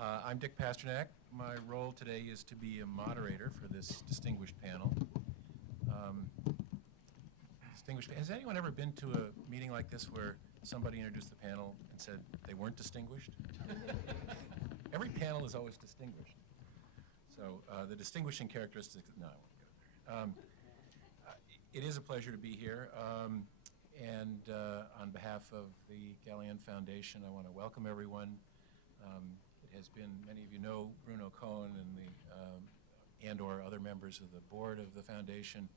I'm Dick Pasternak. My role today is to be a moderator for this distinguished panel. Has anyone ever been to a meeting like this where somebody introduced the panel and said they weren't distinguished? Every panel is always distinguished. So the distinguishing characteristics, no, I won't go there. It is a pleasure to be here. And on behalf of the Galien Foundation, I want to welcome everyone. It has been, many of you know Bruno Cohen and or other members of the board of the foundation,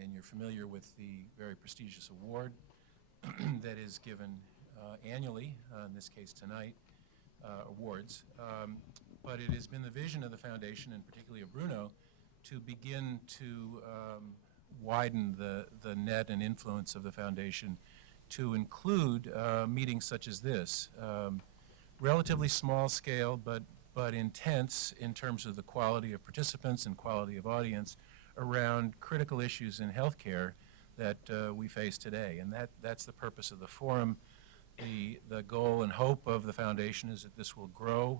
and you're familiar with the very prestigious award that is given annually, in this case tonight, awards. But it has been the vision of the foundation, and particularly of Bruno, to begin to widen the net and influence of the foundation to include meetings such as this. Relatively small scale, but intense in terms of the quality of participants and quality of audience around critical issues in healthcare that we face today. And that's the purpose of the forum. The goal and hope of the foundation is that this will grow.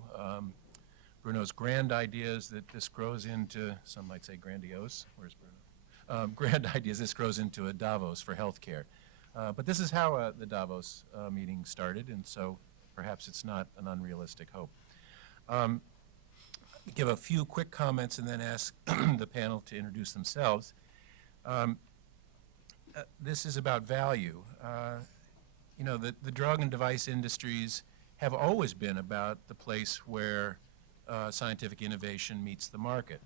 Bruno's grand idea is that this grows into, some might say grandiose, where's Bruno? Grand ideas, this grows into a Davos for healthcare. But this is how the Davos meeting started, and so perhaps it's not an unrealistic hope. Give a few quick comments and then ask the panel to introduce themselves. This is about value. You know, the drug and device industries have always been about the place where scientific innovation meets the market.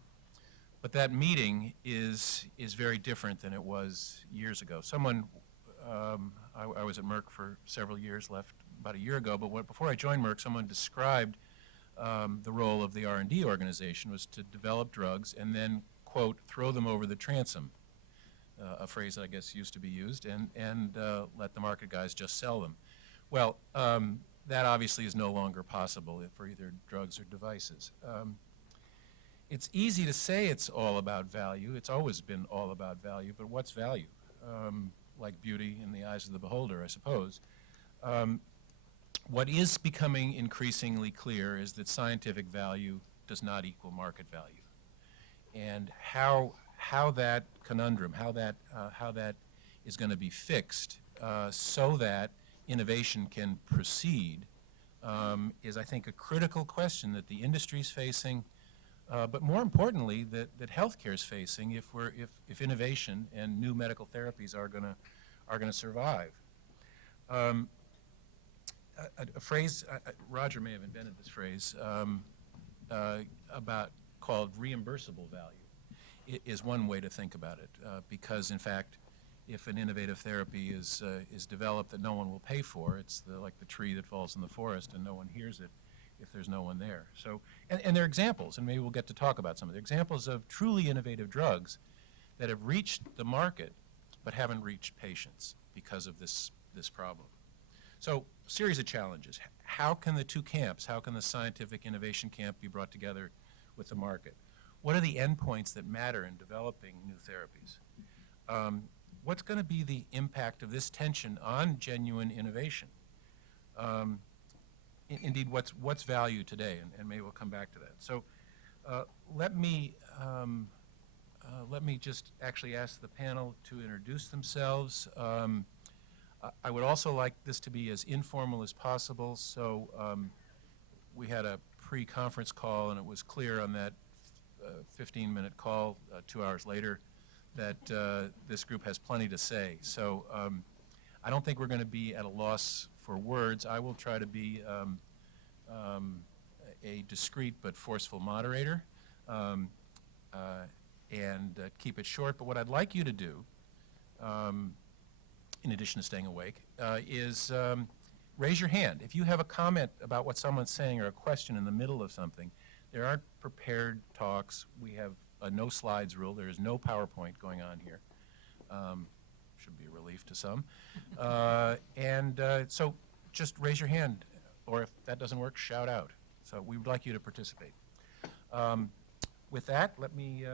But that meeting is very different than it was years ago. I was at Merck for several years, left about a year ago, but before I joined Merck, someone described the role of the R&D organization was to develop drugs and then, quote, throw them over the transom, a phrase that I guess used to be used, and let the market guys just sell them. Well, that obviously is no longer possible for either drugs or devices. It's easy to say it's all about value. It's always been all about value, but what's value? Like beauty in the eyes of the beholder, I suppose. What is becoming increasingly clear is that scientific value does not equal market value. And how that conundrum, how that is going to be fixed so that innovation can proceed is, I think, a critical question that the industry is facing, but more importantly, that healthcare is facing if innovation and new medical therapies are going to survive. A phrase, Roger may have invented this phrase, called reimbursable value is one way to think about it, because in fact, if an innovative therapy is developed that no one will pay for, it's like the tree that falls in the forest and no one hears it if there's no one there. So, and there are examples, and maybe we'll get to talk about some of the examples of truly innovative drugs that have reached the market but haven't reached patients because of this problem. So, series of challenges. How can the two camps, how can the scientific innovation camp be brought together with the market? What are the endpoints that matter in developing new therapies? What's going to be the impact of this tension on genuine innovation? Indeed, what's value today? And maybe we'll come back to that. So let me just actually ask the panel to introduce themselves. I would also like this to be as informal as possible, so we had a pre-conference call, and it was clear on that 15-minute call 2 hours later that this group has plenty to say. So I don't think we're going to be at a loss for words. I will try to be a discreet but forceful moderator and keep it short. But what I'd like you to do, in addition to staying awake, is raise your hand. If you have a comment about what someone's saying or a question in the middle of something, there aren't prepared talks. We have a no slides rule. There is no PowerPoint going on here. Should be a relief to some. So just raise your hand, or if that doesn't work, shout out. So we would like you to participate. With that, let me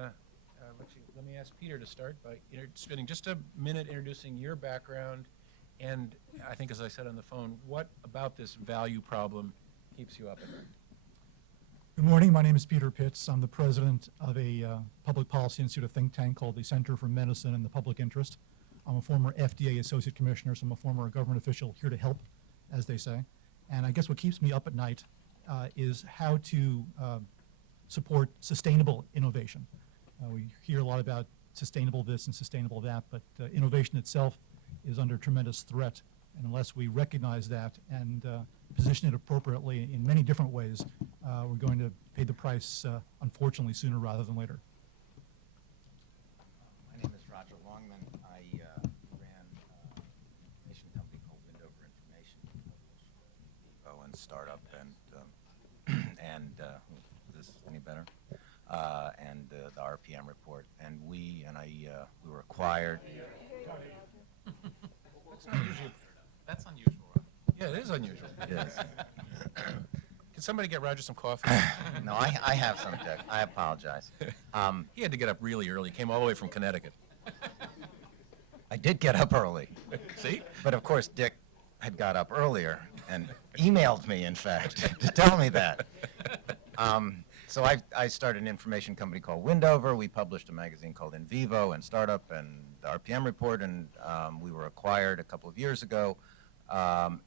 ask Peter to start by spending just a minute introducing your background, and I think, as I said on the phone, what about this value problem keeps you up at night? Good morning. My name is Peter Pitts. I'm the president of a public policy institute, a think tank called the Center for Medicine and the Public Interest. I'm a former FDA associate commissioner, so I'm a former government official here to help, as they say. And I guess what keeps me up at night is how to support sustainable innovation. We hear a lot about sustainable this and sustainable that, but innovation itself is under tremendous threat. And unless we recognize that and position it appropriately in many different ways, we're going to pay the price, unfortunately, sooner rather than later. My name is Roger Longman. I ran an information company called Windover Information, and startup, and is this any better? And the RPM report, and we were acquired. That's unusual. Yeah, it is unusual. It is. Can somebody get Roger some coffee? No, I have some, Dick. I apologize. He had to get up really early. He came all the way from Connecticut. I did get up early. See? But of course, Dick had got up earlier and emailed me, in fact, to tell me that. So I started an information company called Windover. We published a magazine called In Vivo and Startup and the RPM report, and we were acquired a couple of years ago.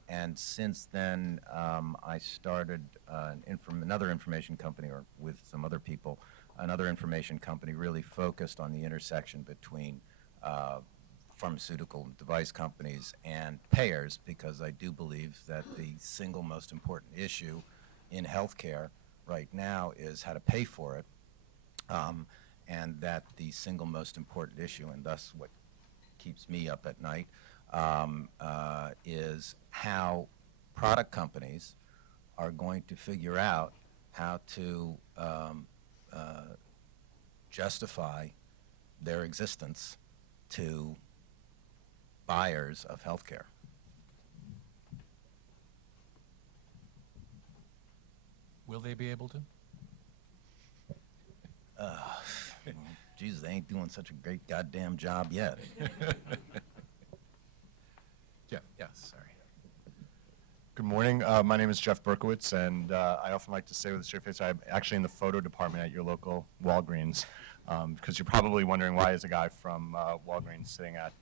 And since then, I started another information company, or with some other people, another information company really focused on the intersection between pharmaceutical device companies and payers, because I do believe that the single most important issue in healthcare right now is how to pay for it, and that the single most important issue, and thus what keeps me up at night, is how product companies are going to figure out how to justify their existence to buyers of healthcare. Will they be able to? Jesus, they ain't doing such a great goddamn job yet. Jeff, yes, sorry. Good morning. My name is Jeff Berkowitz, and I often like to say with a straight face, I'm actually in the photo department at your local Walgreens, because you're probably wondering why is a guy from Walgreens sitting at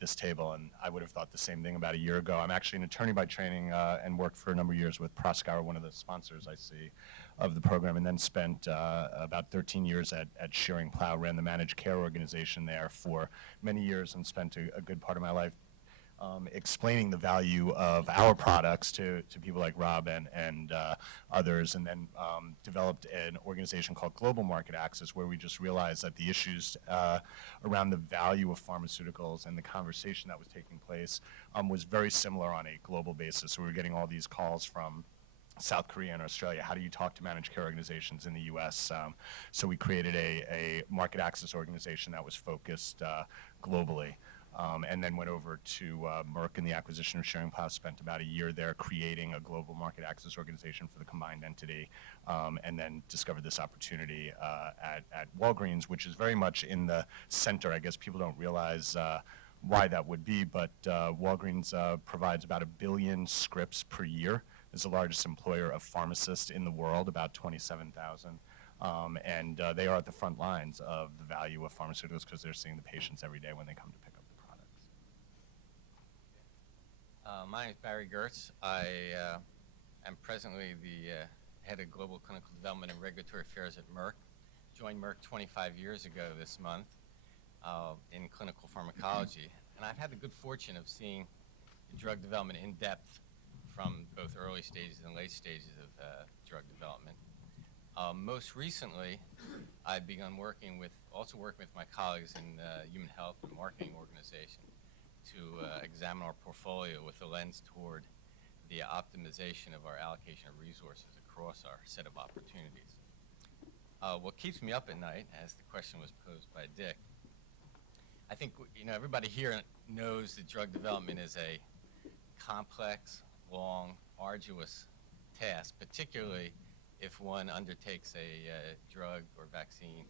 this table, and I would have thought the same thing about a year ago. I'm actually an attorney by training and worked for a number of years with Proskauer, one of the sponsors I see of the program, and then spent about 13 years at Shearing Plow, ran the managed care organization there for many years, and spent a good part of my life explaining the value of our products to people like Rob and others, and then developed an organization called Global Market Access, where we just realized that the issues around the value of pharmaceuticals and the conversation that was taking place was very similar on a global basis. So we were getting all these calls from South Korea and Australia. How do you talk to managed care organizations in the U.S.? So we created a market access organization that was focused globally. And then went over to Merck in the acquisition of Shearing Plow, spent about a year there creating a global market access organization for the combined entity, and then discovered this opportunity at Walgreens, which is very much in the center. I guess people don't realize why that would be, but Walgreens provides about 1 billion scripts per year. It's the largest employer of pharmacists in the world, about 27,000. And they are at the front lines of the value of pharmaceuticals because they're seeing the patients every day when they come to pick up the products. My name is Barry Gertz. I am presently the head of Global Clinical Development and Regulatory Affairs at Merck. Joined Merck 25 years ago this month in clinical pharmacology. And I've had the good fortune of seeing the drug development in depth from both early stages and late stages of drug development. Most recently, I've begun working with my colleagues in the Human Health and Marketing Organization to examine our portfolio with a lens toward the optimization of our allocation of resources across our set of opportunities. What keeps me up at night, as the question was posed by Dick, I think everybody here knows that drug development is a complex, long, arduous task, particularly if one undertakes a drug or vaccine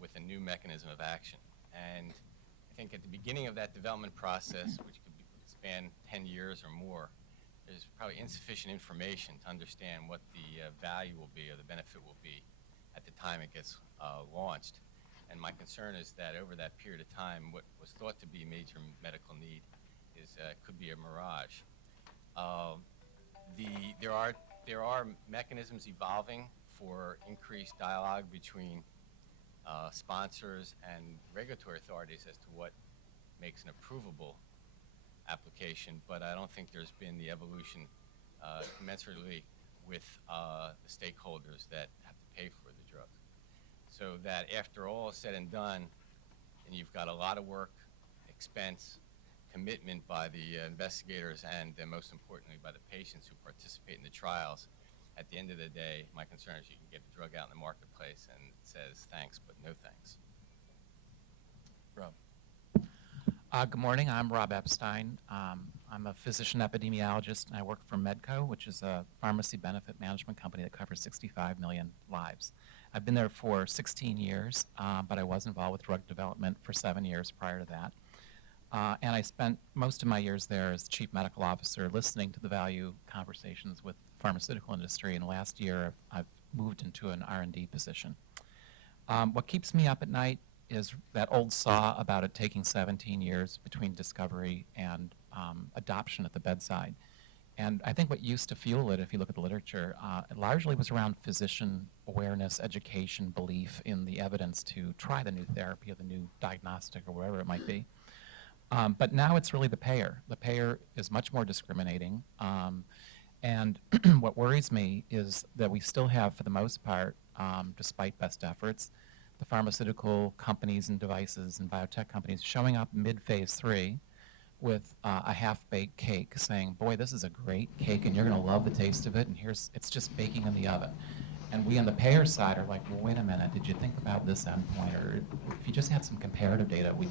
with a new mechanism of action. And I think at the beginning of that development process, which could span 10 years or more, there's probably insufficient information to understand what the value will be or the benefit will be at the time it gets launched. And my concern is that over that period of time, what was thought to be a major medical need could be a mirage. There are mechanisms evolving for increased dialogue between sponsors and regulatory authorities as to what makes an approvable application, but I don't think there's been the evolution commensurately with the stakeholders that have to pay for the drugs. So that after all is said and done, and you've got a lot of work, expense, commitment by the investigators, and most importantly by the patients who participate in the trials, at the end of the day, my concern is you can get the drug out in the marketplace and it says thanks, but no thanks. Rob? Good morning. I'm Rob Epstein. I'm a physician epidemiologist, and I work for Medco, which is a pharmacy benefit management company that covers 65 million lives. I've been there for 16 years, but I was involved with drug development for 7 years prior to that. And I spent most of my years there as chief medical officer listening to the value conversations with the pharmaceutical industry, and last year I've moved into an R&D position. What keeps me up at night is that old saw about it taking 17 years between discovery and adoption at the bedside. And I think what used to fuel it, if you look at the literature, it largely was around physician awareness, education, belief in the evidence to try the new therapy or the new diagnostic or whatever it might be. But now it's really the payer. The payer is much more discriminating. And what worries me is that we still have, for the most part, despite best efforts, the pharmaceutical companies and devices and biotech companies showing up mid-phase 3 with a half-baked cake saying, boy, this is a great cake and you're going to love the taste of it, and it's just baking in the oven. And we on the payer side are like, well, wait a minute, did you think about this endpoint? Or if you just had some comparative data, we